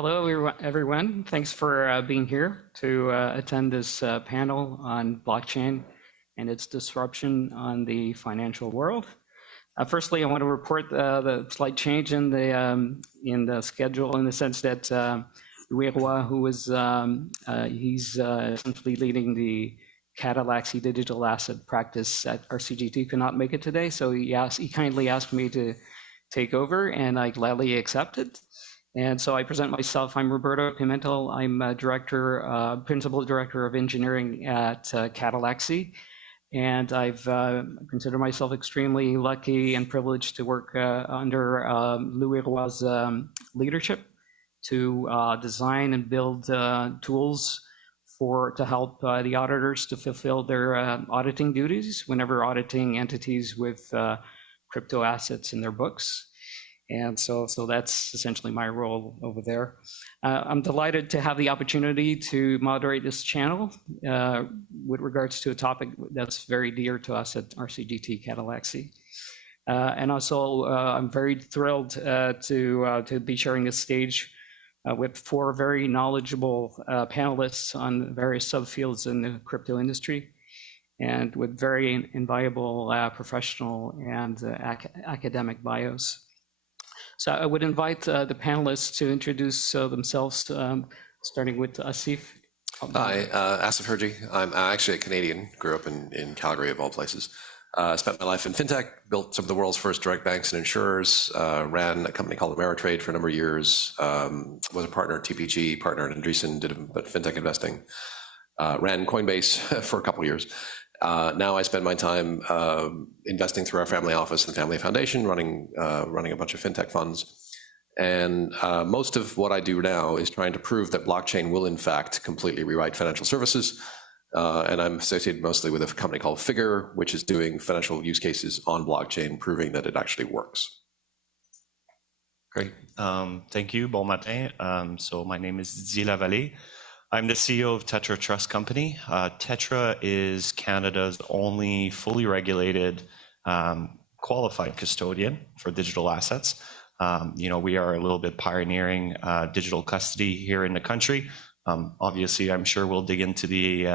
Hello, everyone. Thanks for being here to attend this panel on blockchain and its disruption on the financial world. Firstly, I want to report the slight change in the schedule, in the sense that Laure, who is he's essentially leading the Catalaxy digital asset practice at RCGT, could not make it today. So he kindly asked me to take over, and I gladly accepted. And so I present myself. I'm Roberto Pimentel. I'm a principal director of engineering at Catalaxy. And I've considered myself extremely lucky and privileged to work under Laure's leadership to design and build tools to help the auditors to fulfill their auditing duties whenever auditing entities with crypto assets in their books. And so that's essentially my role over there. I'm delighted to have the opportunity to moderate this channel with regards to a topic that's very dear to us at RCGT Catalaxy. And also, I'm very thrilled to be sharing this stage with 4 very knowledgeable panelists on various subfields in the crypto industry, and with very invaluable professional and academic bios. So I would invite the panelists to introduce themselves, starting with Asiff. Hi, Asiff Hirji. I'm actually a Canadian, grew up in Calgary of all places. Spent my life in Fintech, built some of the world's first direct banks and insurers, ran a company called Ameritrade for a number of years, was a partner at TPG, partner at Andreessen, did a bit of Fintech investing, ran Coinbase for a couple of years. Now I spend my time investing through our family office and the family foundation, running a bunch of fintech funds. And most of what I do now is trying to prove that blockchain will in fact completely rewrite financial services. And I'm associated mostly with a company called Figure, which is doing financial use cases on blockchain, proving that it actually works. Great. Thank you. Bon matin. So my name is Didier Lavallee. I'm the CEO of Tetra Trust Company. Tetra is Canada's only fully regulated qualified custodian for digital assets. We are a little bit pioneering digital custody here in the country. Obviously, I'm sure we'll dig into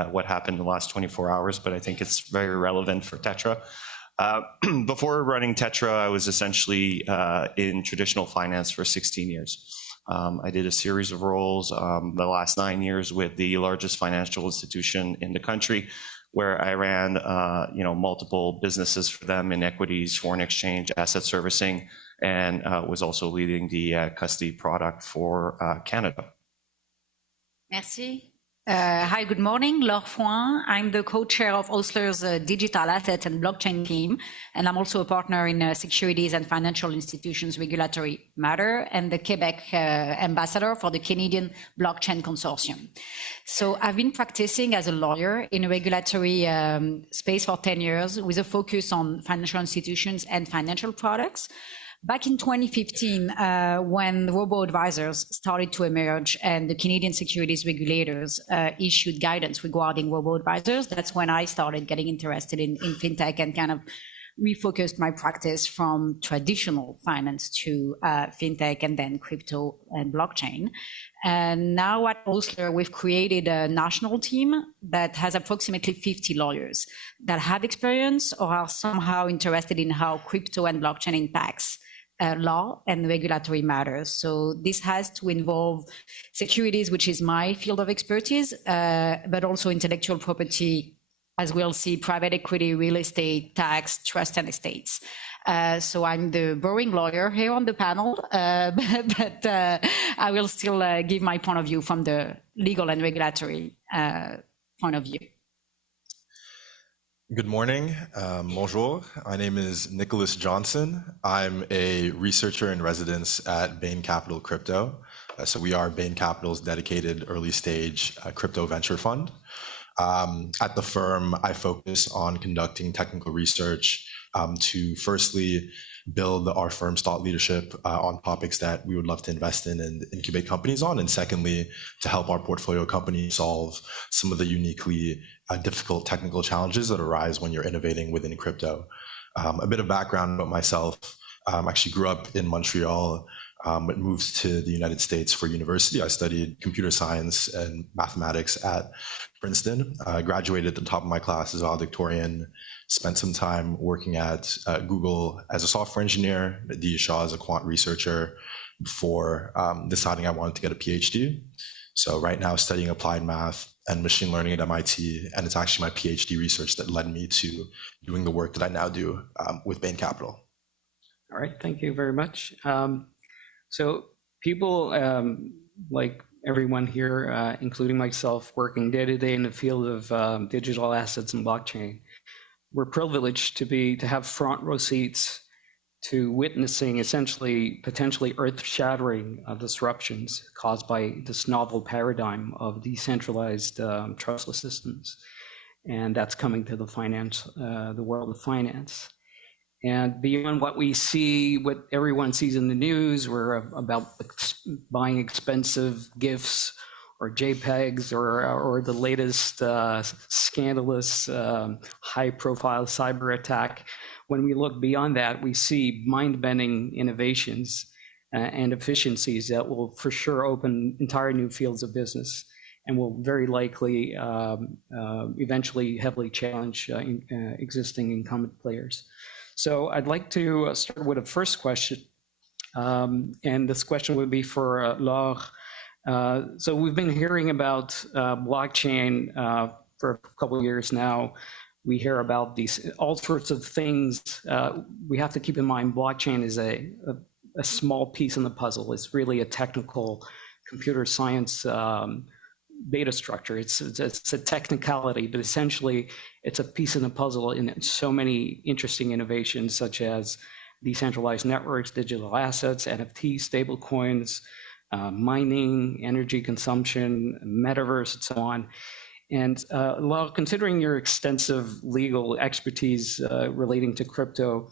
what happened in the last 24 hours, but I think it's very relevant for Tetra. Before running Tetra, I was essentially in traditional finance for 16 years. I did a series of roles the last 9 years with the largest financial institution in the country, where I ran multiple businesses for them in equities, foreign exchange, asset servicing, and was also leading the custody product for Canada. Merci. Hi, good morning. Laure Foin. I'm the co-chair of Osler's digital asset and blockchain team, and I'm also a partner in Securities and Financial Institutions Regulatory Matter and the Quebec ambassador for the Canadian Blockchain Consortium. So I've been practicing as a lawyer in a regulatory space for 10 years with a focus on financial institutions and financial products. Back in 2015, when robo-advisors started to emerge and the Canadian securities regulators issued guidance regarding robo-advisors, that's when I started getting interested in fintech and kind of refocused my practice from traditional finance to fintech and then crypto and blockchain. And now at Osler, we've created a national team that has approximately 50 lawyers that have experience or are somehow interested in how crypto and blockchain impacts law and regulatory matters. So this has to involve securities, which is my field of expertise, but also intellectual property, as we'll see, private equity, real estate, tax, trust, and estates. So I'm the boring lawyer here on the panel, but I will still give my point of view from the legal and regulatory point of view. Good morning. Bonjour. My name is Nicholas Johnson. I'm a researcher in residence at Bain Capital Crypto. So we are Bain Capital's dedicated early stage crypto venture fund. At the firm, I focus on conducting technical research to firstly build our firm's thought leadership on topics that we would love to invest in and incubate companies on, and secondly, to help our portfolio companies solve some of the uniquely difficult technical challenges that arise when you're innovating within crypto. A bit of background about myself. I actually grew up in Montreal, but moved to the United States for university. I studied computer science and mathematics at Princeton. Graduated at the top of my class as valedictorian, spent some time working at Google as a software engineer, at DShaw as a quant researcher, before deciding I wanted to get a PhD. So right now studying applied math and machine learning at MIT, and it's actually my PhD research that led me to doing the work that I now do with Bain Capital. All right, thank you very much. So people like everyone here, including myself, working day to day in the field of digital assets and blockchain, we're privileged to have front row seats to witnessing essentially potentially earth-shattering disruptions caused by this novel paradigm of decentralized trustless systems, and that's coming to the world of finance. And beyond what we see, what everyone sees in the news, we're about buying expensive GIFs or JPEGs or the latest scandalous high-profile cyber attack. When we look beyond that, we see mind-bending innovations and efficiencies that will for sure open entire new fields of business and will very likely eventually heavily challenge existing incumbent players. So I'd like to start with a first question, and this question would be for Laure. So we've been hearing about blockchain for a couple of years now. We hear about these all sorts of things. We have to keep in mind blockchain is a small piece in the puzzle. It's really a technical computer science data structure. It's a technicality, but essentially it's a piece in the puzzle in so many interesting innovations, such as decentralized networks, digital assets, NFT, stable coins, mining, energy consumption, metaverse, and so on. And Laure, considering your extensive legal expertise relating to crypto,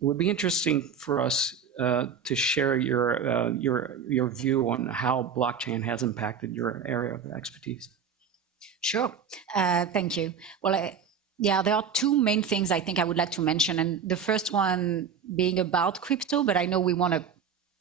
it would be interesting for us to share your view on how blockchain has impacted your area of expertise. Sure. Thank you. Well, yeah, there are two main things I think I would like to mention. And the first one being about crypto, but I know we want to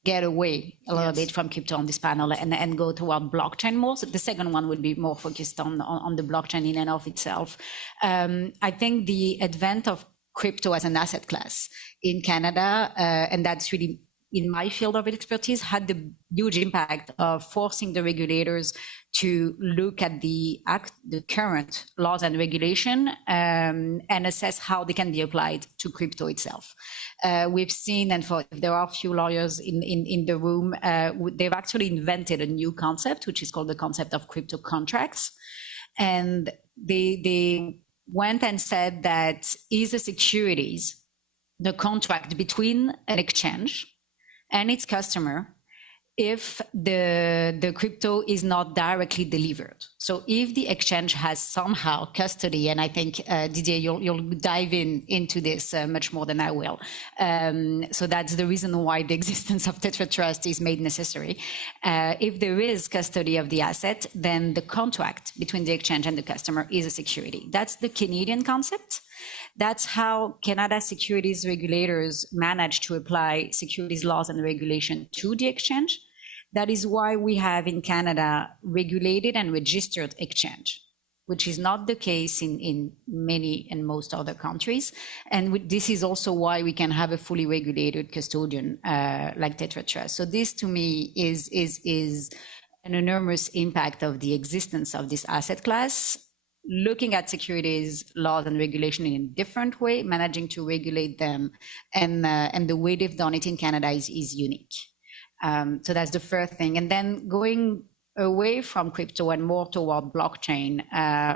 get away a little bit from crypto on this panel and go toward blockchain more. So the second one would be more focused on the blockchain in and of itself. I think the advent of crypto as an asset class in Canada, and that's really in my field of expertise, had the huge impact of forcing the regulators to look at the current laws and regulation and assess how they can be applied to crypto itself. We've seen, and there are a few lawyers in the room, they've actually invented a new concept, which is called the concept of crypto contracts. And they went and said that is a securities the contract between an exchange and its customer if the crypto is not directly delivered. So if the exchange has somehow custody, and I think Didier, you'll dive into this much more than I will. So that's the reason why the existence of Tetra Trust is made necessary. If there is custody of the asset, then the contract between the exchange and the customer is a security. That's the Canadian concept. That's how Canada securities regulators manage to apply securities laws and regulation to the exchange. That is why we have in Canada regulated and registered exchange, which is not the case in many and most other countries. And this is also why we can have a fully regulated custodian like Tetra Trust. So this to me is an enormous impact of the existence of this asset class, looking at securities laws and regulation in a different way, managing to regulate them, and the way they've done it in Canada is unique. So that's the first thing. And then going away from crypto and more toward blockchain,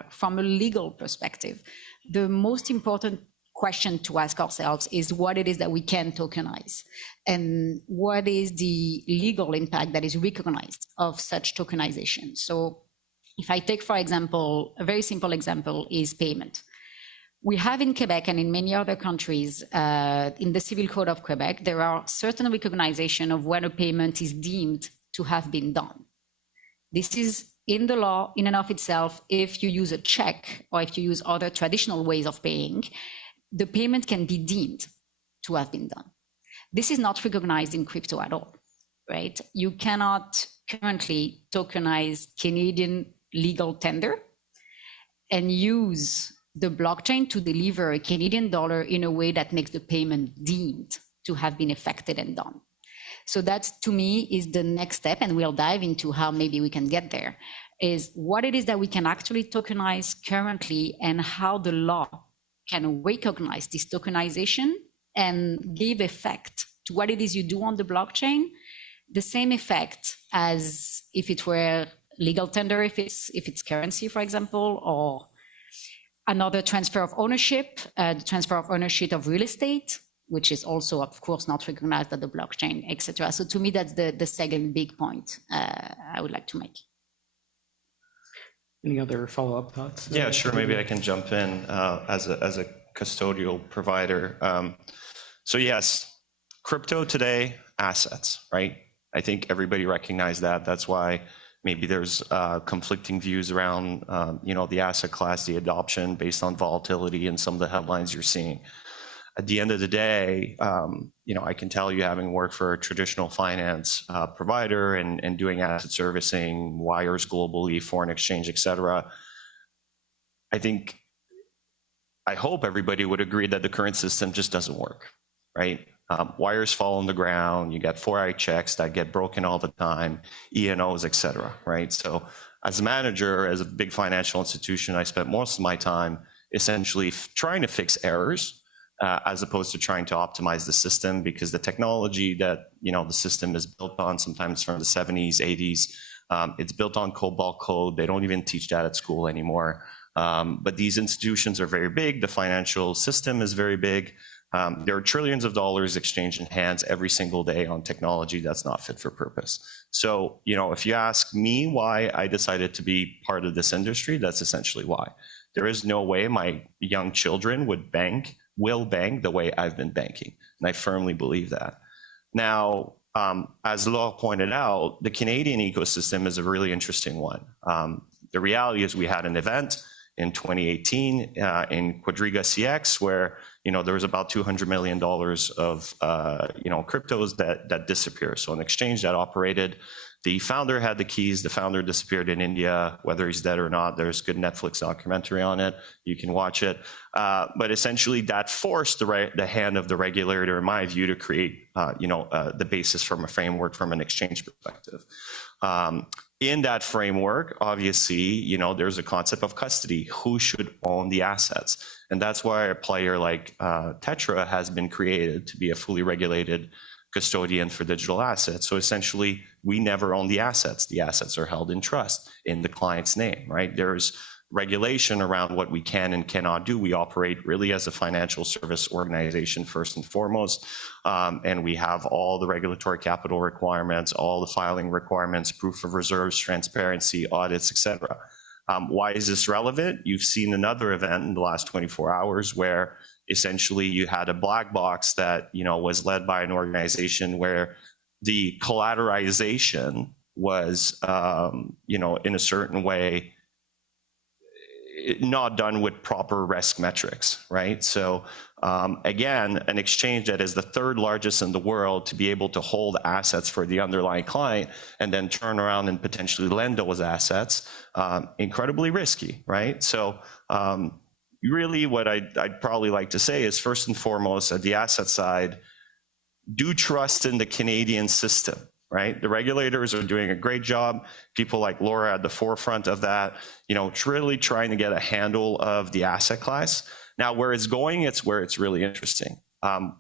from a legal perspective, the most important question to ask ourselves is what it is that we can tokenize and what is the legal impact that is recognized of such tokenization. So if I take, for example, a very simple example is payment. We have in Quebec and in many other countries, in the Civil Code of Quebec, there are certain recognition of when a payment is deemed to have been done. This is in the law in and of itself. If you use a check or if you use other traditional ways of paying, the payment can be deemed to have been done. This is not recognized in crypto at all. right? You cannot currently tokenize Canadian legal tender and use the blockchain to deliver a Canadian dollar in a way that makes the payment deemed to have been effected and done. So that's, to me, is the next step, and we'll dive into how maybe we can get there, is what it is that we can actually tokenize currently and how the law can recognize this tokenization and give effect to what it is you do on the blockchain, the same effect as if it were legal tender, if it's currency, for example, or another transfer of ownership, the transfer of ownership of real estate, which is also, of course, not recognized at the blockchain, etc. So to me, that's the second big point I would like to make. Any other follow-up thoughts? Yeah, sure. Maybe I can jump in as a custodial provider. So yes, crypto today, assets, right? I think everybody recognizes that. That's why maybe there's conflicting views around, the asset class, the adoption based on volatility and some of the headlines you're seeing. At the end of the day, I can tell you, having worked for a traditional finance provider and doing asset servicing, wires globally, foreign exchange, et cetera, I hope everybody would agree that the current system just doesn't work, right? Wires fall on the ground, you get 4i checks that get broken all the time, E&Os, et cetera, right? So as a manager, as a big financial institution, I spent most of my time essentially trying to fix errors, as opposed to trying to optimize the system, because the technology that the system is built on, sometimes from the 70s, 80s, it's built on COBOL code. They don't even teach that at school anymore. But these institutions are very big. The financial system is very big. There are trillions of dollars exchanged in hands every single day on technology that's not fit for purpose. So, if you ask me why I decided to be part of this industry, that's essentially why. There is no way my young children will bank the way I've been banking. And I firmly believe that. Now, as Laure pointed out, the Canadian ecosystem is a really interesting one. The reality is we had an event in 2018 in Quadriga CX where there was about $200 million of cryptos that disappeared. So an exchange that operated, the founder had the keys, the founder disappeared in India, whether he's dead or not. There's a good Netflix documentary on it. You can watch it. But essentially that forced the hand of the regulator, in my view, to create the basis from a framework from an exchange perspective. In that framework, obviously, there's a concept of custody. Who should own the assets? And that's why a player like Tetra has been created to be a fully regulated custodian for digital assets. So essentially, we never own the assets. The assets are held in trust in the client's name, right? There's regulation around what we can and cannot do. We operate really as a financial service organization first and foremost, and we have all the regulatory capital requirements, all the filing requirements, proof of reserves, transparency, audits, etc. Why is this relevant? You've seen another event in the last 24 hours where essentially you had a black box that was led by an organization where the collateralization was in a certain way not done with proper risk metrics, right? So again, an exchange that is the third largest in the world to be able to hold assets for the underlying client and then turn around and potentially lend those assets, incredibly risky, right? So really what I'd probably like to say is, first and foremost, at the asset side, do trust in the Canadian system, right? The regulators are doing a great job. People like Laure at the forefront of that, really trying to get a handle of the asset class. Now, where it's going, it's where it's really interesting.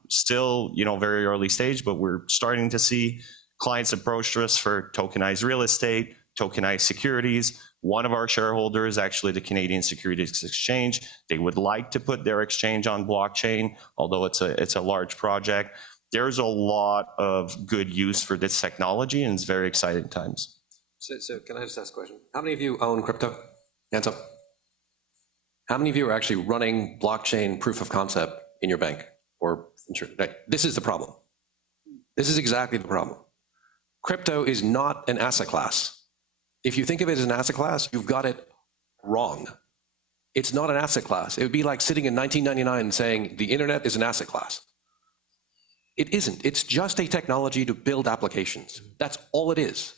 Still, very early stage, but we're starting to see clients approach us for tokenized real estate, tokenized securities. One of our shareholders, actually the Canadian Securities Exchange, they would like to put their exchange on blockchain, although it's a large project. There's a lot of good use for this technology, and it's very exciting times. So can I just ask a question? How many of you own crypto? Hands up. How many of you are actually running blockchain proof of concept in your bank? Or this is the problem. This is exactly the problem. Crypto is not an asset class. If you think of it as an asset class, you've got it wrong. It's not an asset class. It would be like sitting in 1999 and saying the internet is an asset class. It isn't. It's just a technology to build applications. That's all it is.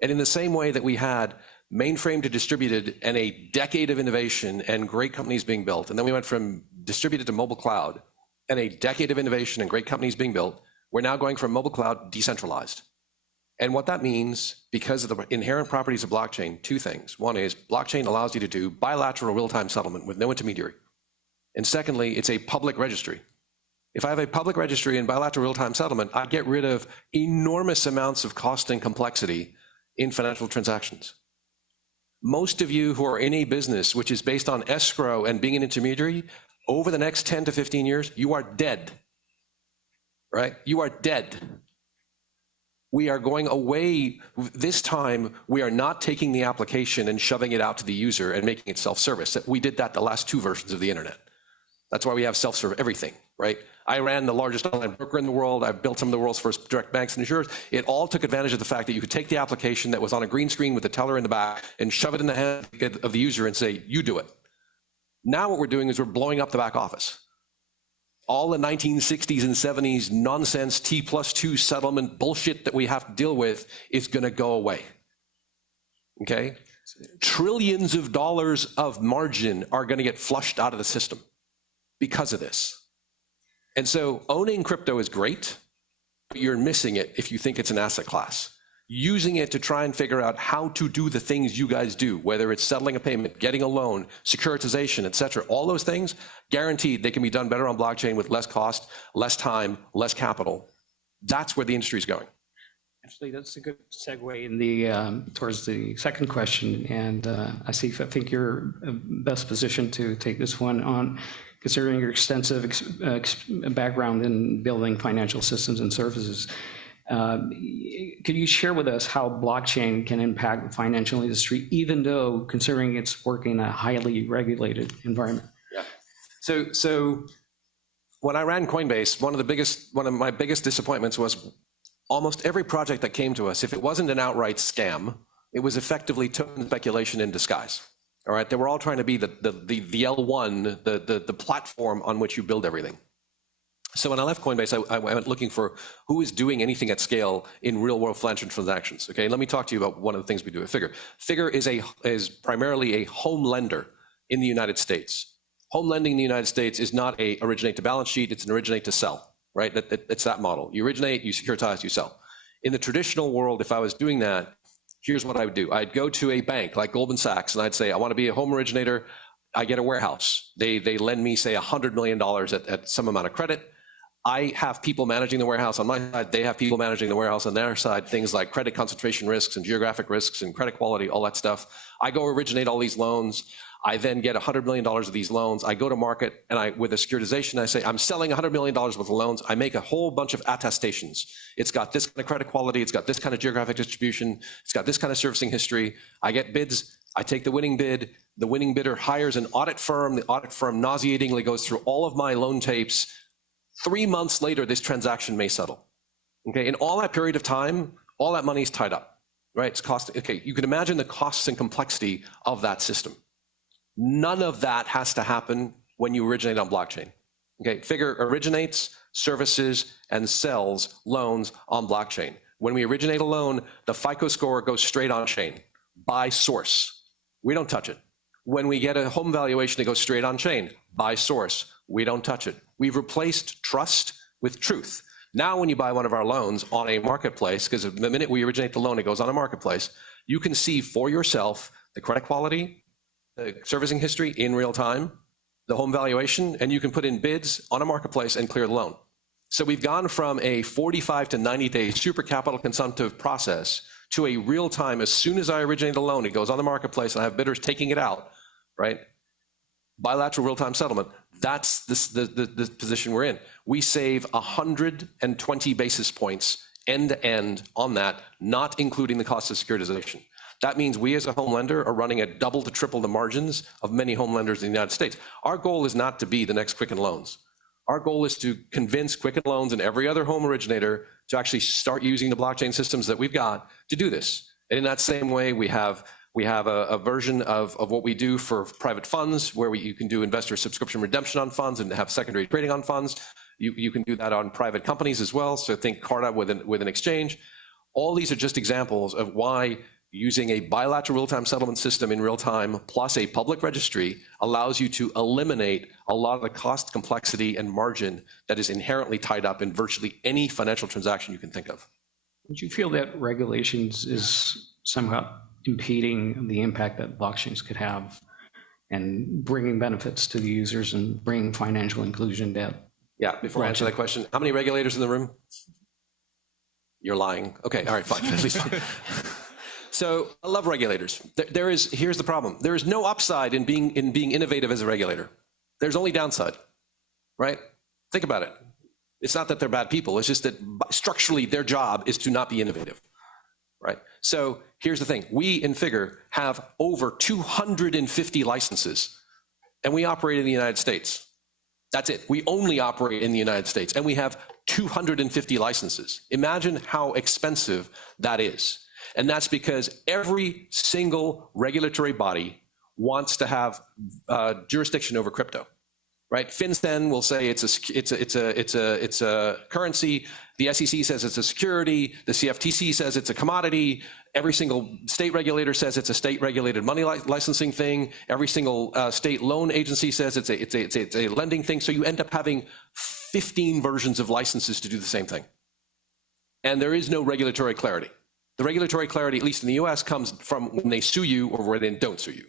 And in the same way that we had mainframe to distributed and a decade of innovation and great companies being built, and then we went from distributed to mobile cloud and a decade of innovation and great companies being built, we're now going from mobile cloud decentralized. And what that means, because of the inherent properties of blockchain, two things. One is blockchain allows you to do bilateral real-time settlement with no intermediary. And secondly, it's a public registry. If I have a public registry and bilateral real-time settlement, I get rid of enormous amounts of cost and complexity in financial transactions. Most of you who are in a business which is based on escrow and being an intermediary, over the next 10 to 15 years, you are dead, right? You are dead. We are going away. This time, we are not taking the application and shoving it out to the user and making it self-service. We did that the last two versions of the internet. That's why we have self-serve everything, right? I ran the largest online broker in the world. I've built some of the world's first direct banks and insurers. It all took advantage of the fact that you could take the application that was on a green screen with the teller in the back and shove it in the hand of the user and say, you do it. Now what we're doing is we're blowing up the back office. All the 1960s and 70s nonsense T+2 settlement bullshit that we have to deal with is going to go away. Okay? Trillions of dollars of margin are going to get flushed out of the system because of this. And so owning crypto is great, but you're missing it if you think it's an asset class. Using it to try and figure out how to do the things you guys do, whether it's settling a payment, getting a loan, securitization, et cetera, all those things, guaranteed they can be done better on blockchain with less cost, less time, less capital. That's where the industry is going. Actually, that's a good segue in the towards the second question. And Asiff, I think you're best positioned to take this one on, considering your extensive background in building financial systems and services. Could you share with us how blockchain can impact the financial industry, even though considering it's working in a highly regulated environment? Yeah. So when I ran Coinbase, one of my biggest disappointments was almost every project that came to us, if it wasn't an outright scam, it was effectively token speculation in disguise. All right, they were all trying to be the L1, the platform on which you build everything. So when I left Coinbase, I went looking for who is doing anything at scale in real world financial transactions. Okay, let me talk to you about one of the things we do at Figure. Figure is primarily a home lender in the United States. Home lending in the United States is not a originate to balance sheet, it's an originate to sell, right? It's that model. You originate, you securitize, you sell. In the traditional world, if I was doing that, here's what I would do. I'd go to a bank like Goldman Sachs and I'd say, I want to be a home originator. I get a warehouse. They lend me, say, $100 million at some amount of credit. I have people managing the warehouse on my side. They have people managing the warehouse on their side, things like credit concentration risks and geographic risks and credit quality, all that stuff. I go originate all these loans. I then get $100 million of these loans. I go to market and with a securitization, I say, I'm selling $100 million worth of loans. I make a whole bunch of attestations. It's got this kind of credit quality. It's got this kind of geographic distribution. It's got this kind of servicing history. I get bids. I take the winning bid. The winning bidder hires an audit firm. The audit firm nauseatingly goes through all of my loan tapes. 3 months later, this transaction may settle. Okay, in all that period of time, all that money is tied up, right? It's cost. Okay, you can imagine the costs and complexity of that system. None of that has to happen when you originate on blockchain. Okay, Figure originates, services, and sells loans on blockchain. When we originate a loan, the FICO score goes straight on chain by source. We don't touch it. When we get a home valuation, it goes straight on chain by source. We don't touch it. We've replaced trust with truth. Now, when you buy one of our loans on a marketplace, because the minute we originate the loan, it goes on a marketplace, you can see for yourself the credit quality, the servicing history in real time, the home valuation, and you can put in bids on a marketplace and clear the loan. So we've gone from a 45 to 90 day super capital consumptive process to a real time, as soon as I originate a loan, it goes on the marketplace and I have bidders taking it out, right? Bilateral real-time settlement. That's the position we're in. We save 120 basis points end to end on that, not including the cost of securitization. That means we as a home lender are running at double to triple the margins of many home lenders in the United States. Our goal is not to be the next Quicken Loans. Our goal is to convince Quicken Loans and every other home originator to actually start using the blockchain systems that we've got to do this. And in that same way, we have a version of what we do for private funds, where you can do investor subscription redemption on funds and have secondary trading on funds. You can do that on private companies as well. So think Carta with an exchange. All these are just examples of why using a bilateral real-time settlement system in real time plus a public registry allows you to eliminate a lot of the cost, complexity, and margin that is inherently tied up in virtually any financial transaction you can think of. Would you feel that regulations is somehow impeding the impact that blockchains could have and bringing benefits to the users and bringing financial inclusion down? Yeah, before I answer that question, how many regulators in the room? You're lying. Okay, all right, fine, at least fine. So I love regulators. Here's the problem. There is no upside in being innovative as a regulator. There's only downside, right? Think about it. It's not that they're bad people. It's just that structurally their job is to not be innovative, right? So here's the thing. We in Figure have over 250 licenses, and we operate in the United States. That's it. We only operate in the United States, and we have 250 licenses. Imagine how expensive that is. And that's because every single regulatory body wants to have jurisdiction over crypto, right? FinCEN will say it's a currency. The SEC says it's a security. The CFTC says it's a commodity. Every single state regulator says it's a state-regulated money licensing thing. Every single state loan agency says it's a lending thing. So you end up having 15 versions of licenses to do the same thing. And there is no regulatory clarity. The regulatory clarity, at least in the US, comes from when they sue you or when they don't sue you,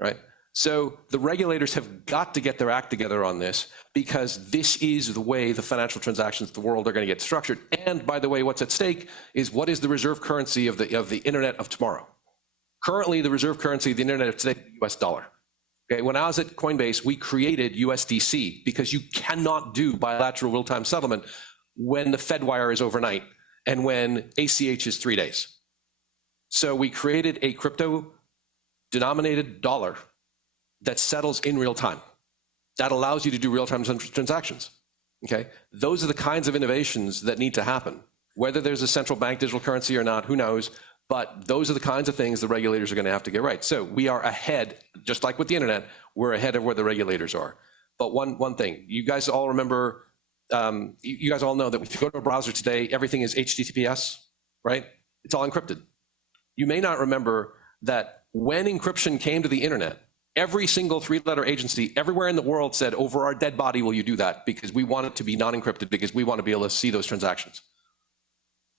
right? So the regulators have got to get their act together on this, because this is the way the financial transactions of the world are going to get structured. And by the way, what's at stake is what is the reserve currency of the internet of tomorrow. Currently, the reserve currency of the internet of today is the US dollar. Okay, when I was at Coinbase, we created USDC because you cannot do bilateral real-time settlement when the Fedwire is overnight and when ACH is 3 days. So we created a crypto denominated dollar that settles in real time. That allows you to do real-time transactions, okay? Those are the kinds of innovations that need to happen. Whether there's a central bank digital currency or not, who knows? But those are the kinds of things the regulators are going to have to get right. So we are ahead, just like with the internet, we're ahead of where the regulators are. But one thing, you guys all remember, you guys all know that if you go to a browser today, everything is HTTPS, right? It's all encrypted. You may not remember that when encryption came to the internet, every single three-letter agency everywhere in the world said, over our dead body will you do that, because we want it to be non-encrypted, because we want to be able to see those transactions.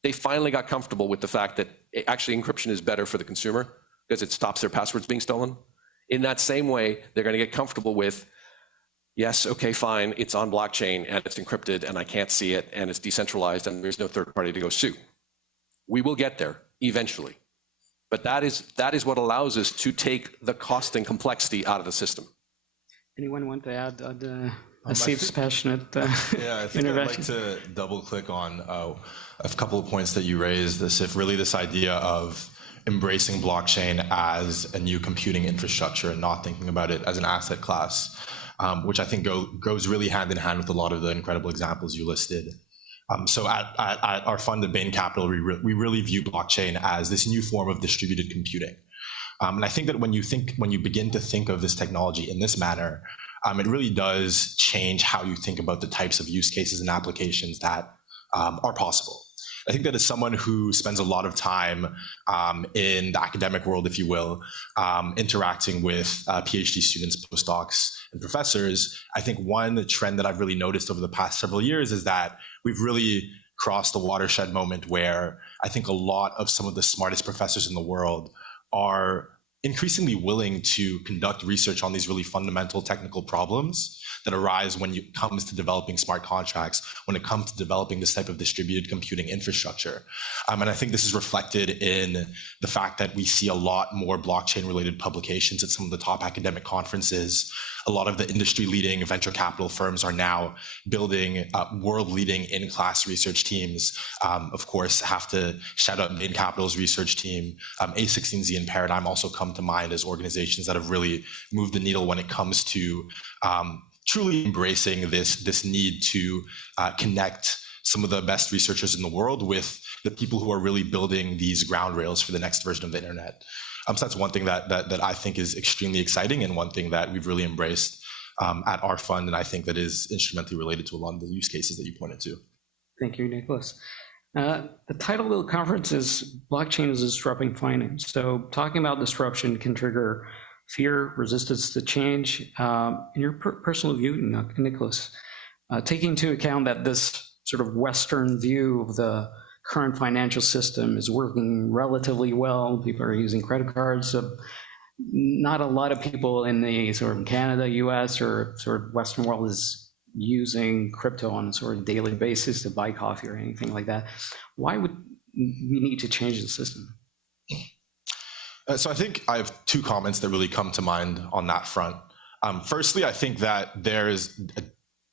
They finally got comfortable with the fact that actually encryption is better for the consumer because it stops their passwords being stolen. In that same way, they're going to get comfortable with, yes, okay, fine, it's on blockchain and it's encrypted and I can't see it and it's decentralized and there's no third party to go sue. We will get there eventually. But that is what allows us to take the cost and complexity out of the system. Anyone want to add Asiff's passionate yeah, I think I'd like intervention? to double click on a couple of points that you raised, Asiff, really this idea of embracing blockchain as a new computing infrastructure and not thinking about it as an asset class, which I think goes really hand in hand with a lot of the incredible examples you listed. So at our fund at Bain Capital, we really view blockchain as this new form of distributed computing. And I think that when you begin to think of this technology in this manner, it really does change how you think about the types of use cases and applications that are possible. I think that as someone who spends a lot of time in the academic world, if you will, interacting with PhD students, postdocs, and professors, I think one trend that I've really noticed over the past several years is that we've really crossed a watershed moment where I think a lot of some of the smartest professors in the world are increasingly willing to conduct research on these really fundamental technical problems that arise when it comes to developing smart contracts, when it comes to developing this type of distributed computing infrastructure. And I think this is reflected in the fact that we see a lot more blockchain-related publications at some of the top academic conferences. A lot of the industry-leading venture capital firms are now building world-leading in-class research teams. Of course, have to shout out Bain Capital's research team. A16Z and Paradigm also come to mind as organizations that have really moved the needle when it comes to truly embracing this need to connect some of the best researchers in the world with the people who are really building these ground rails for the next version of the internet. So that's one thing that I think is extremely exciting and one thing that we've really embraced at our fund, and I think that is instrumentally related to a lot of the use cases that you pointed to. Thank you, Nicholas. The title of the conference is Blockchain is Disrupting Finance. So talking about disruption can trigger fear, resistance to change. In your personal view, Nicholas, taking into account that this sort of Western view of the current financial system is working relatively well, people are using credit cards, so not a lot of people in the sort of Canada, US, or sort of Western world is using crypto on a sort of daily basis to buy coffee or anything like that. Why would we need to change the system? So I think I have two comments that really come to mind on that front. Firstly, I think that there's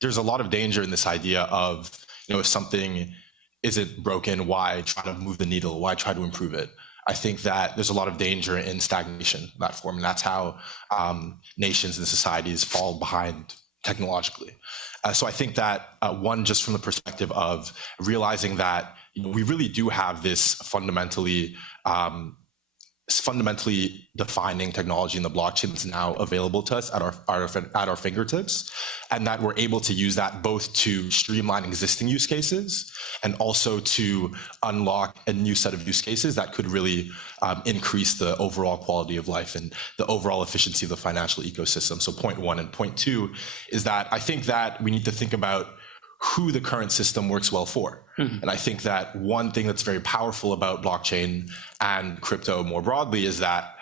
a lot of danger in this idea of, if something isn't broken, why try to move the needle? Why try to improve it? I think that there's a lot of danger in stagnation, that form, and that's how nations and societies fall behind technologically. So I think that one, just from the perspective of realizing that we really do have this fundamentally defining technology in the blockchain that's now available to us at our fingertips, and that we're able to use that both to streamline existing use cases and also to unlock a new set of use cases that could really increase the overall quality of life and the overall efficiency of the financial ecosystem. So point one. And point two is that I think that we need to think about who the current system works well for. Mm-hmm. And I think that one thing that's very powerful about blockchain and crypto more broadly is that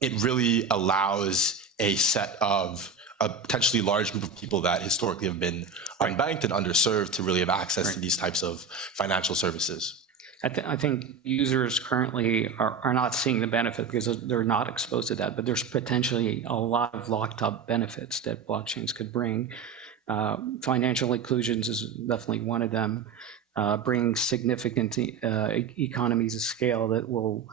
it really allows a set of a potentially large group of people that historically have been unbanked and underserved to really have access to these types of financial services. I think users currently are not seeing the benefit because they're not exposed to that, but there's potentially a lot of locked up benefits that blockchains could bring. Financial inclusions is definitely one of them, bringing significant economies of scale that will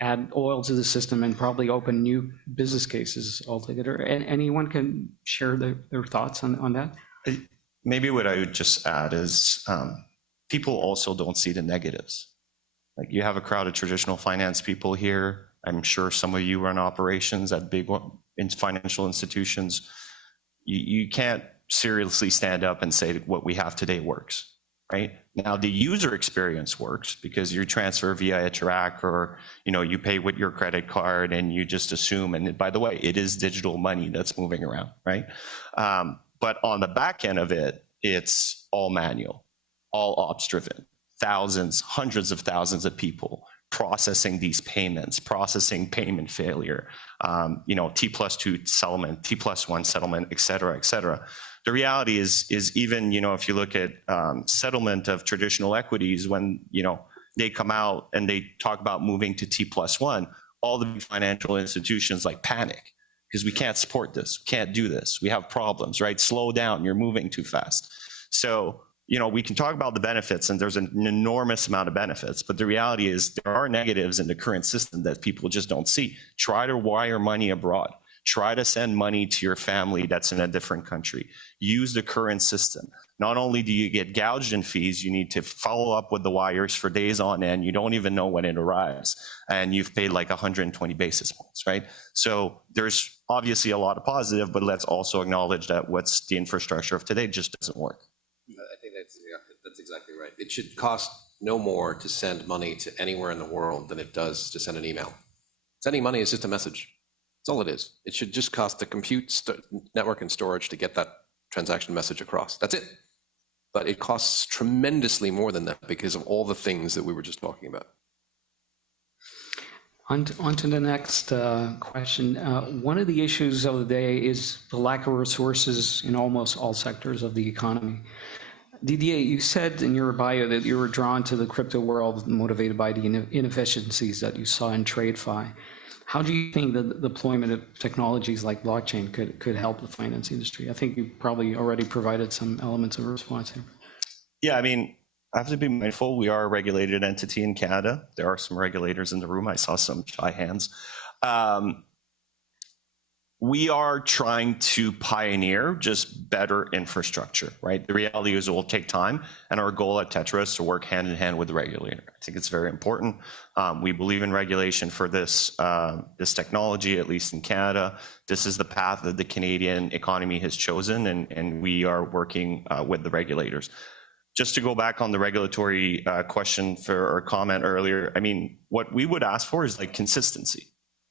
add oil to the system and probably open new business cases altogether. And anyone can share their thoughts on that? Maybe what I would just add is people also don't see the negatives. Like, you have a crowd of traditional finance people here. I'm sure some of you run operations at big financial institutions. You can't seriously stand up and say what we have today works, right? Now, the user experience works because you transfer via a track, or you pay with your credit card and you just assume, and by the way, it is digital money that's moving around, right? But on the back end of it, it's all manual, all ops driven, thousands, hundreds of thousands of people processing these payments, processing payment failure, T+2 settlement, T+1 settlement, et cetera, et cetera. The reality is even, if you look at settlement of traditional equities, when, they come out and they talk about moving to T+1, all the financial institutions panic because we can't support this, we can't do this, we have problems, right? Slow down, you're moving too fast. So, we can talk about the benefits, and there's an enormous amount of benefits, but the reality is there are negatives in the current system that people just don't see. Try to wire money abroad. Try to send money to your family that's in a different country. Use the current system. Not only do you get gouged in fees, you need to follow up with the wires for days on end. You don't even know when it arrives, and you've paid 120 basis points, right? So there's obviously a lot of positive, but let's also acknowledge that what's the infrastructure of today just doesn't work. I think that's exactly right. It should cost no more to send money to anywhere in the world than it does to send an email. Sending money is just a message. That's all it is. It should just cost the compute network and storage to get that transaction message across. That's it. But it costs tremendously more than that because of all the things that we were just talking about. On to the next question. One of the issues of the day is the lack of resources in almost all sectors of the economy. Didier, you said in your bio that you were drawn to the crypto world motivated by the inefficiencies that you saw in TradeFi. How do you think the deployment of technologies like blockchain could help the finance industry? I think you probably already provided some elements of response here. Yeah, I have to be mindful. We are a regulated entity in Canada. There are some regulators in the room. I saw some shy hands. we are trying to pioneer just better infrastructure, right? The reality is it will take time, and our goal at Tetra is to work hand in hand with the regulator. I think it's very important. We believe in regulation for this technology, at least in Canada. This is the path that the Canadian economy has chosen, and we are working with the regulators. Just to go back on the regulatory question or comment earlier, I mean, what we would ask for is like consistency,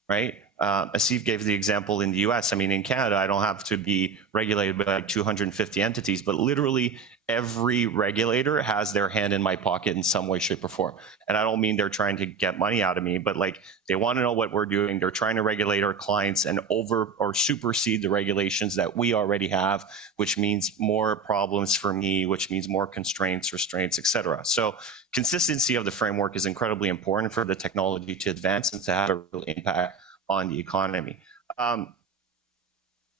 right? Asiff gave the example in the US. I mean, in Canada, I don't have to be regulated by like 250 entities, but literally every regulator has their hand in my pocket in some way, shape, or form. And I don't mean they're trying to get money out of me, but like they want to know what we're doing. They're trying to regulate our clients and over or supersede the regulations that we already have, which means more problems for me, which means more constraints, restraints, et cetera. So consistency of the framework is incredibly important for the technology to advance and to have a real impact on the economy.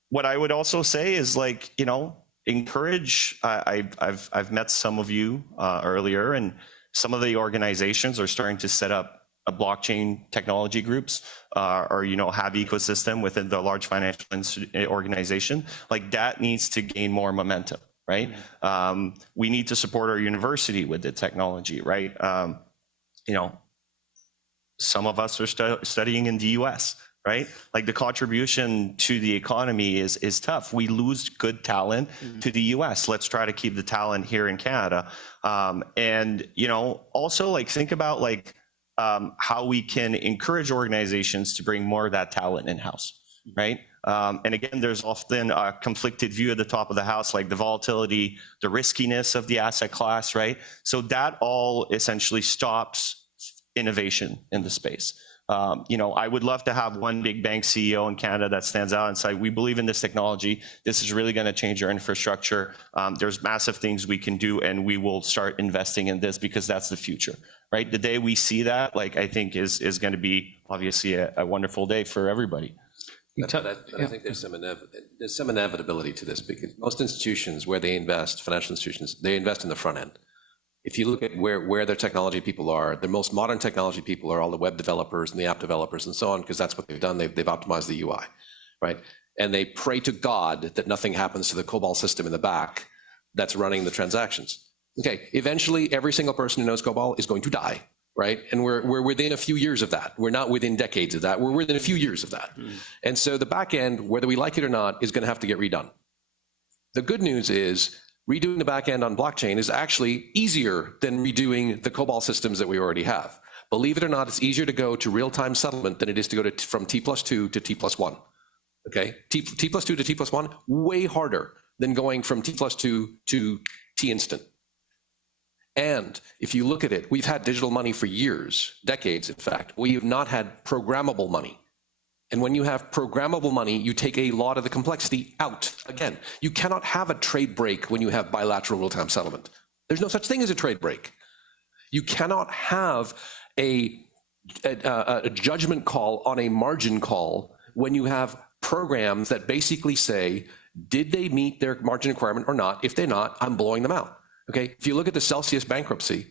What I would also say is, like, you know, encourage. I've met some of you earlier, and some of the organizations are starting to set up a blockchain technology groups, or you know, have ecosystem within the large financial organization. Like that needs to gain more momentum, right? We need to support our university with the technology, right? You know, some of us are studying in the US, right? Like the contribution to the economy is tough. We lose good talent to the US. Let's try to keep the talent here in Canada. And, you know, also like think about like how we can encourage organizations to bring more of that talent in-house, right? And again, there's often a conflicted view at the top of the house, like the volatility, the riskiness of the asset class, right? So that all essentially stops innovation in the space. You know, I would love to have one big bank CEO in Canada that stands out and say, we believe in this technology. This is really going to change our infrastructure. There's massive things we can do, and we will start investing in this because that's the future, right? The day we see that, like, I think is going to be obviously a wonderful day for everybody. But I think there's some inevitability to this, because most institutions where they invest, financial institutions, they invest in the front end. If you look at where their technology people are, the most modern technology people are all the web developers and the app developers and so on, because that's what they've done. They've optimized the UI, right? And they pray to God that nothing happens to the COBOL system in the back that's running the transactions. Okay, eventually every single person who knows COBOL is going to die, right? And we're within a few years of that. We're not within decades of that. We're within a few years of that. And so the back end, whether we like it or not, is going to have to get redone. The good news is, redoing the back end on blockchain is actually easier than redoing the COBOL systems that we already have. Believe it or not, it's easier to go to real-time settlement than it is to go from T+2 to T+1. Okay, T+2 to T+1, way harder than going from T+2 to T instant. And if you look at it, we've had digital money for years, decades, in fact. We have not had programmable money. And when you have programmable money, you take a lot of the complexity out. Again, you cannot have a trade break when you have bilateral real-time settlement. There's no such thing as a trade break. You cannot have a judgment call on a margin call when you have programs that basically say, did they meet their margin requirement or not? If they're not, I'm blowing them out. Okay, if you look at the Celsius bankruptcy,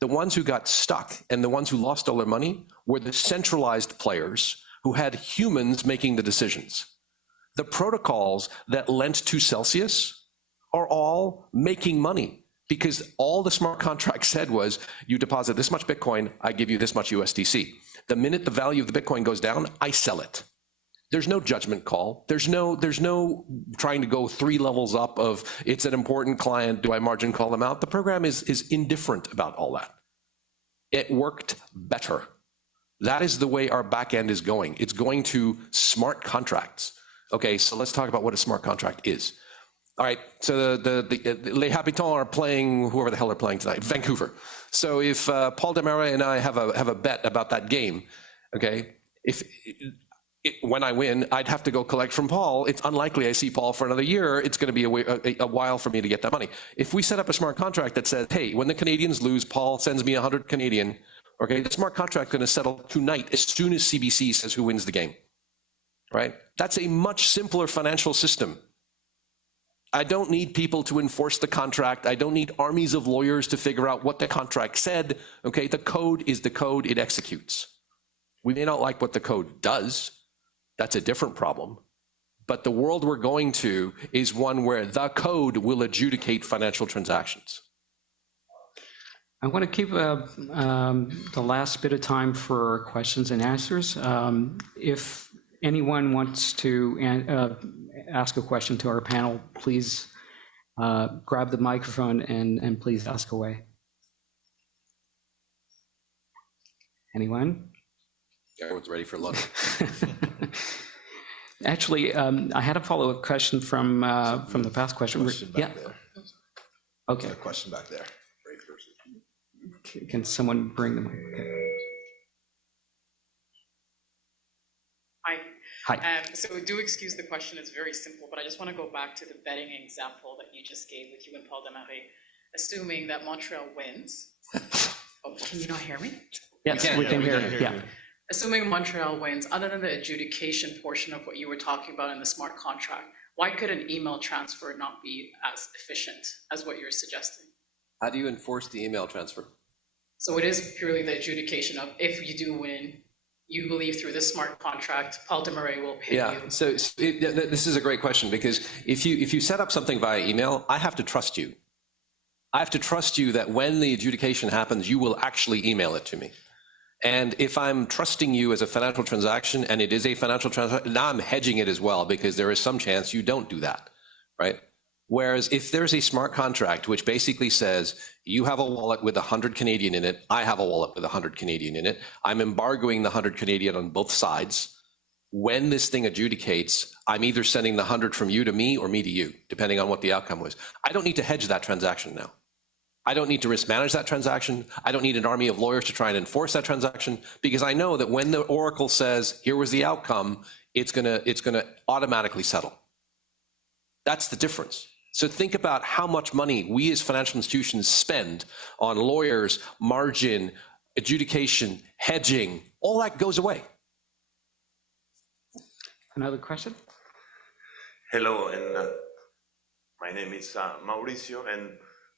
the ones who got stuck and the ones who lost all their money were the centralized players who had humans making the decisions. The protocols that lent to Celsius are all making money, because all the smart contract said was, you deposit this much Bitcoin, I give you this much USDC. The minute the value of the Bitcoin goes down, I sell it. There's no judgment call. There's no trying to go 3 levels up of, it's an important client, do I margin call them out? The program is indifferent about all that. It worked better. That is the way our back end is going. It's going to smart contracts. Okay, so let's talk about what a smart contract is. All right, so the Les Habitants are playing, whoever the hell they're playing tonight, Vancouver. So if Paul Demare and I have a bet about that game, okay, when I win, I'd have to go collect from Paul. It's unlikely I see Paul for another year. It's going to be a while for me to get that money. If we set up a smart contract that says, hey, when the Canadians lose, Paul sends me 100 Canadian. Okay, the smart contract is going to settle tonight as soon as CBC says who wins the game, right? That's a much simpler financial system. I don't need people to enforce the contract. I don't need armies of lawyers to figure out what the contract said. Okay, the code is the code, it executes. We may not like what the code does. That's a different problem. but the world we're going to is one where the code will adjudicate financial transactions. I want to keep the last bit of time for questions and answers. If anyone wants to ask a question to our panel, please grab the microphone and please ask away. Anyone? Everyone's ready for lunch. Actually, I had a follow-up question from the past question. Back there. Okay. A question back there. Can someone bring them? Okay. Hi. So do excuse the question, it's very simple, but I just want to go back to the betting example that you just gave with you and Paul Desmarais, assuming that Montreal wins. Oh, can you not hear me? Yes, we can hear you. Yeah. Assuming Montreal wins, other than the adjudication portion of what you were talking about in the smart contract, why could an email transfer not be as efficient as what you're suggesting? How do you enforce the email transfer? So it is purely the adjudication of if you do win, you believe through this smart contract, Paul Desmarais will pay you. So this is a great question, because if you set up something via email, I have to trust you. I have to trust you that when the adjudication happens, you will actually email it to me. And if I'm trusting you as a financial transaction, and it is a financial transaction, now I'm hedging it as well, because there is some chance you don't do that, right? Whereas if there's a smart contract, which basically says you have a wallet with 100 Canadian in it, I have a wallet with 100 Canadian in it, I'm embargoing the 100 Canadian on both sides. When this thing adjudicates, I'm either sending the 100 from you to me or me to you, depending on what the outcome was. I don't need to hedge that transaction now. I don't need to risk manage that transaction. I don't need an army of lawyers to try and enforce that transaction, because I know that when the Oracle says, here was the outcome, it's gonna automatically settle. That's the difference. So think about how much money we as financial institutions spend on lawyers, margin, adjudication, hedging, all that goes away. Another question? Hello, and my name is Mauricio, and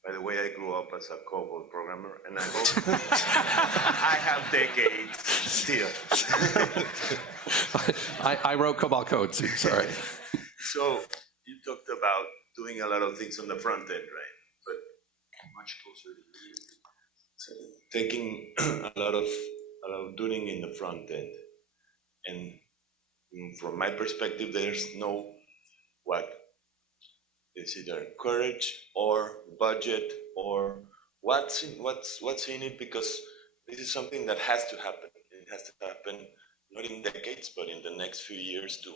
by the way, I grew up as a COBOL programmer, and I hope I have decades still. I wrote COBOL code too, sorry. So you talked about doing a lot of things on the front end, right? But much closer to you. So taking a lot of doing in the front end, and from my perspective, there's no it's either courage or budget or what's in it, because this is something that has to happen. It has to happen not in decades, but in the next few years, to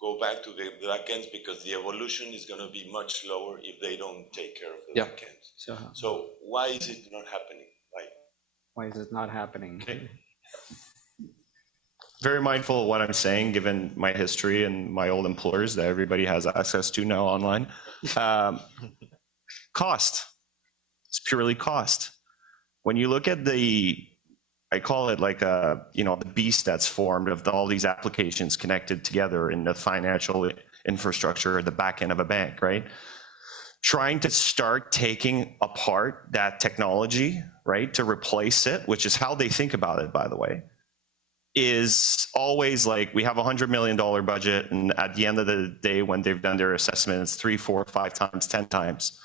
go back to the backends, because the evolution is going to be much slower if they don't take care of the backends. So why is it not happening? Why is it not happening? Okay. Very mindful of what I'm saying, given my history and my old employers that everybody has access to now online. Cost. It's purely cost. When you look at I call it like the beast that's formed of all these applications connected together in the financial infrastructure at the back end of a bank, right? Trying to start taking apart that technology, right, to replace it, which is how they think about it, by the way, is always like, we have $100 million budget, and at the end of the day, when they've done their assessment, it's 3, 4, 5 times, 10 times.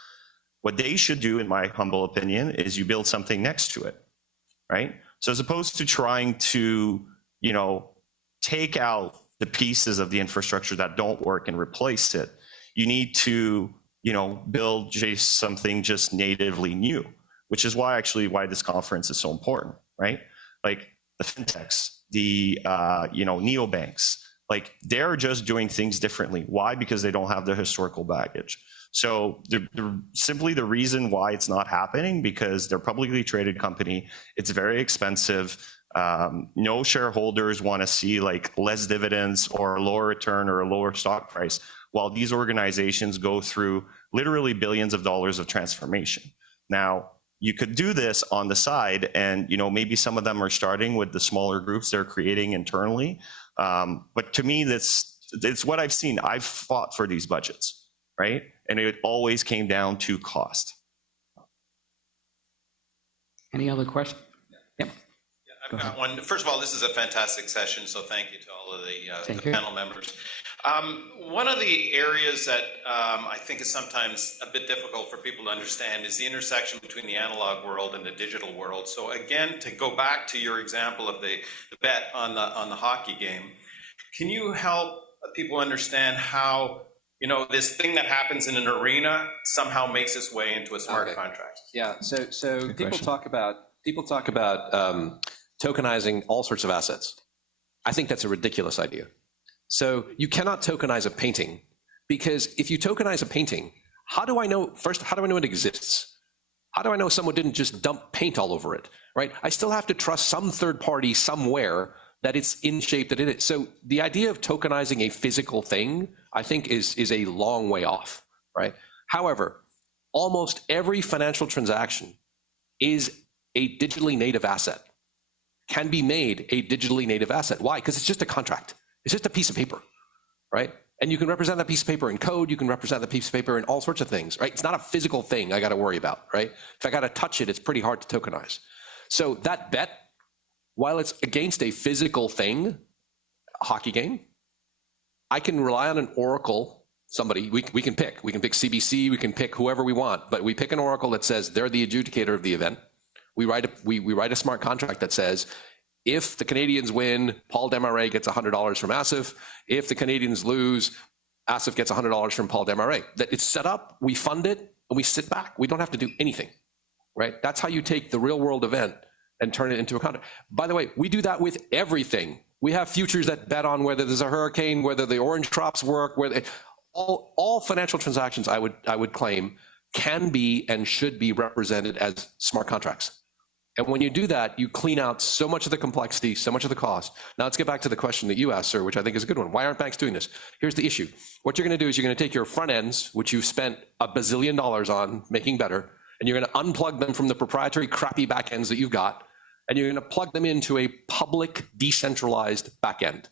What they should do, in my humble opinion, is you build something next to it, right? So as opposed to trying to, take out the pieces of the infrastructure that don't work and replace it, you need to, build just something just natively new, which is why this conference is so important, right? Like the fintechs, the neobanks, like they're just doing things differently. Why? Because they don't have the historical baggage. So simply the reason why it's not happening, because they're a publicly traded company, it's very expensive. No shareholders want to see like less dividends or a lower return or a lower stock price, while these organizations go through literally billions of dollars of transformation. Now, you could do this on the side, and maybe some of them are starting with the smaller groups they're creating internally. But to me, it's what I've seen. I've fought for these budgets, right? And it always came down to cost. Any other questions? Yep. I've got one. First of all, this is a fantastic session, so thank you to all of the panel members. One of the areas that I think is sometimes a bit difficult for people to understand is the intersection between the analog world and the digital world. So again, to go back to your example of the bet on the hockey game, can you help people understand how, you know, this thing that happens in an arena somehow makes its way into a smart contract? Yeah, so people talk about tokenizing all sorts of assets. I think that's a ridiculous idea. So you cannot tokenize a painting, because if you tokenize a painting, how do I know it exists? How do I know someone didn't just dump paint all over it, right? I still have to trust some third party somewhere that it's in shape that it is. So the idea of tokenizing a physical thing, I think is a long way off, right? However, almost every financial transaction is a digitally native asset, can be made a digitally native asset. Why? Because it's just a contract. It's just a piece of paper, right? And you can represent that piece of paper in code. You can represent that piece of paper in all sorts of things, right? It's not a physical thing I got to worry about, right? If I got to touch it, it's pretty hard to tokenize. So that bet, while it's against a physical thing, a hockey game, I can rely on an oracle, somebody, we can pick CBC, we can pick whoever we want, but we pick an oracle that says they're the adjudicator of the event. We write a smart contract that says, if the Canadians win, Paul Desmarais gets $100 from Asiff. If the Canadians lose, Asiff gets $100 from Paul Desmarais. That it's set up, we fund it, and we sit back. We don't have to do anything, right? That's how you take the real world event and turn it into a contract. By the way, we do that with everything. We have futures that bet on whether there's a hurricane, whether the orange crops work, whether all financial transactions, I would claim, can be and should be represented as smart contracts. And when you do that, you clean out so much of the complexity, so much of the cost. Now let's get back to the question that you asked, sir, which I think is a good one. Why aren't banks doing this? Here's the issue. What you're going to do is you're going to take your front ends, which you've spent $1 bazillion on making better, and you're going to unplug them from the proprietary crappy back ends that you've got, and you're going to plug them into a public decentralized back end.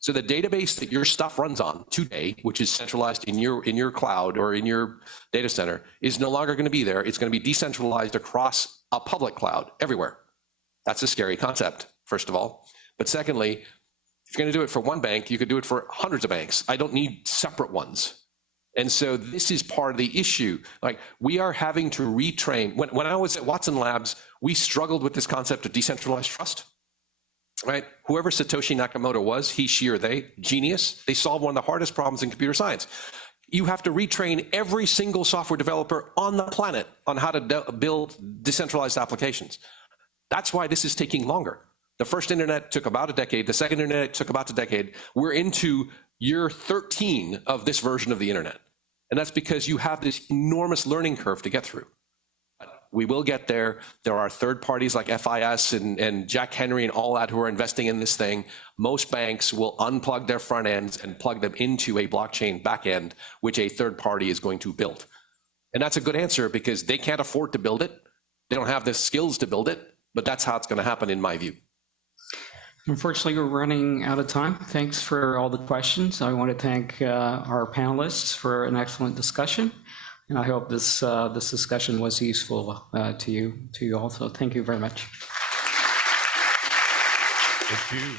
So the database that your stuff runs on today, which is centralized in your cloud or in your data center, is no longer going to be there. It's going to be decentralized across a public cloud everywhere. That's a scary concept, first of all. But secondly, if you're going to do it for one bank, you could do it for hundreds of banks. I don't need separate ones. And so this is part of the issue. Like, we are having to retrain. When I was at Watson Labs, we struggled with this concept of decentralized trust. Right? Whoever Satoshi Nakamoto was, he, she, or they, genius, they solved one of the hardest problems in computer science. You have to retrain every single software developer on the planet on how to build decentralized applications. That's why this is taking longer. The first internet took about a decade. The second internet took about a decade. We're into year 13 of this version of the internet. And that's because you have this enormous learning curve to get through. We will get there. There are third parties like FIS and Jack Henry and all that who are investing in this thing. Most banks will unplug their front ends and plug them into a blockchain back end, which a third party is going to build. And that's a good answer because they can't afford to build it. They don't have the skills to build it, but that's how it's going to happen in my view. Unfortunately, we're running out of time. Thanks for all the questions. I want to thank our panelists for an excellent discussion. And I hope this discussion was useful to you also. Thank you very much. Thank you.